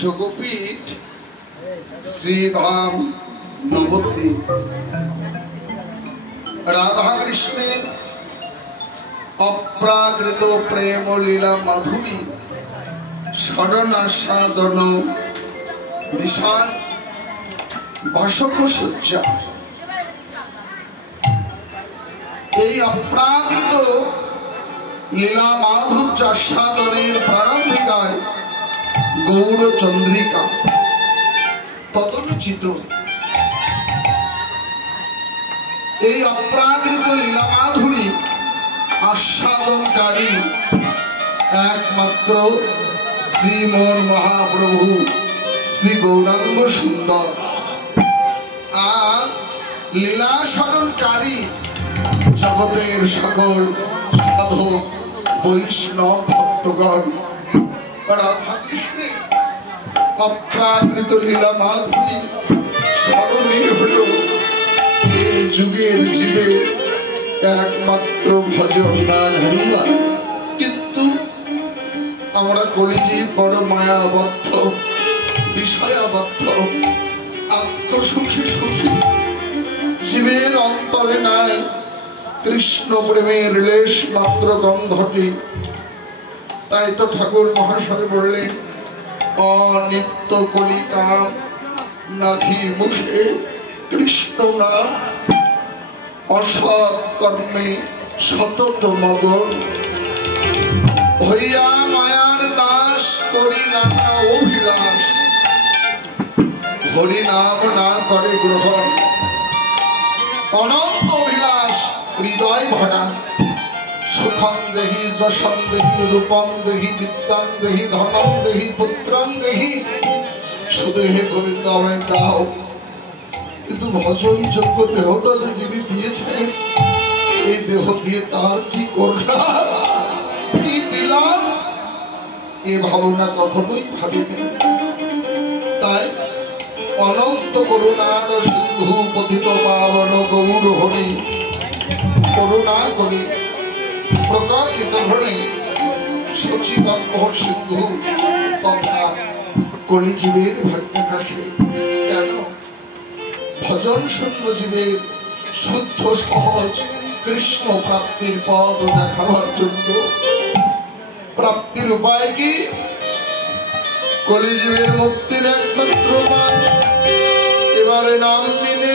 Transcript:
যোগপীঠ শ্রীধাম নবদ্বীপ রাধা কৃষ্ণের অপ্রাকৃত প্রেম লীলা মাধুরী শরণাসাধন বিশাল বাসক সজ্জা। এই অপ্রাকৃত লীলা মাধুর্য আস্বাদনের প্রারম্ভিকায় গৌরচন্দ্রিকা তদনুচিত। এই অপ্রাকৃত লীলা মাধুরী আস্বাদনকারী একমাত্র শ্রীমন মহাপ্রভু শ্রী গৌরাঙ্গ সুন্দর। আর লীলা সাধনকারী জগতের সকল সাধক বৈষ্ণব ভক্তগণ রাধা কৃষ্ণের অপ্রাকৃত লীলা মাধুরী স্মরণীয় হল এই যুগের জীবের একমাত্র ভজন। কিন্তু আমরা কলিজীব বড় মায়াবদ্ধ, বিষয়াবদ্ধ, আত্মসুখী সুখী জীবের অন্তরে নাই কৃষ্ণ প্রেমের লেশ মাত্র গন্ধটি। তাই তো ঠাকুর মহাশয় বললেন, অনিত্য কলিকাম নাহি মুখে কৃষ্ণ নাম, অসৎ কর্মে সতত মগন, হইয়া মায়ার দাস করি নানা অভিলাষ, হরি নাম না করে গ্রহণ, অনন্ত অভিলাষ হৃদয় ভরা। সুখম দেহি যশম দেহি রূপম দেহি বিদ্যাম দেহি ধনম দেহি পুত্রম দেহি, সুদেহে গোবিন্দ আমায় দাও। কিন্তু ভজন যোগ্য দেহটা যে যিনি দিয়েছেন, এই দেহ দিয়ে তার কি করলাম, কি দিলাম, এ ভাবনা কখনোই ভাবিনি। তাই অনন্ত করুণার সিন্ধু পতিত পাবন গৌর হরি করুণা করি প্রকাশিত হলে সচিবাম্য সিন্ধু তথা কলিজীবের ভাগ্যাকাশে। কেন ভজন শূন্য জীবের শুদ্ধ সহজ কৃষ্ণ প্রাপ্তির পথ দেখাবার জন্য। প্রাপ্তির উপায় কি? কলিজীবের মুক্তির একমাত্র উপায় এবারে নাম নিলে